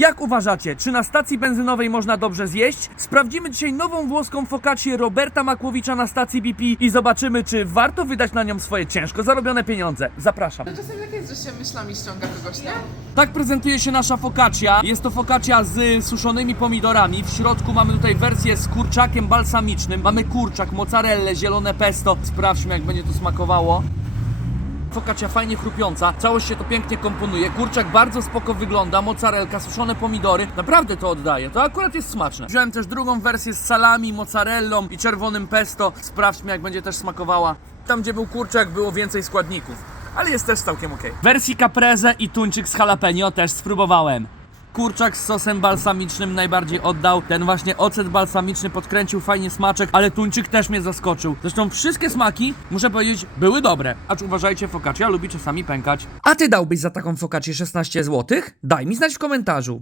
Jak uważacie, czy na stacji benzynowej można dobrze zjeść? Sprawdzimy dzisiaj nową włoską focaccię Roberta Makłowicza na stacji BP i zobaczymy, czy warto wydać na nią swoje ciężko zarobione pieniądze. Zapraszam. To czasem tak jest, że się myślami ściąga kogoś, nie? Tak prezentuje się nasza focaccia. Jest to focaccia z suszonymi pomidorami. W środku mamy tutaj wersję z kurczakiem balsamicznym. Mamy kurczak, mozzarellę, zielone pesto. Sprawdźmy, jak będzie to smakowało. Focaccia fajnie chrupiąca, całość się to pięknie komponuje, kurczak bardzo spoko wygląda, mozzarelka, suszone pomidory, naprawdę to oddaje, to akurat jest smaczne. Wziąłem też drugą wersję z salami, mozzarellą i czerwonym pesto, sprawdźmy jak będzie też smakowała. Tam gdzie był kurczak było więcej składników, ale jest też całkiem ok. Wersji caprese i tuńczyk z jalapeno też spróbowałem. Kurczak z sosem balsamicznym najbardziej oddał. Ten właśnie ocet balsamiczny podkręcił fajnie smaczek, ale tuńczyk też mnie zaskoczył. Zresztą wszystkie smaki, muszę powiedzieć, były dobre. Acz uważajcie, focaccia lubi czasami pękać. A ty dałbyś za taką focaccię 16 zł? Daj mi znać w komentarzu.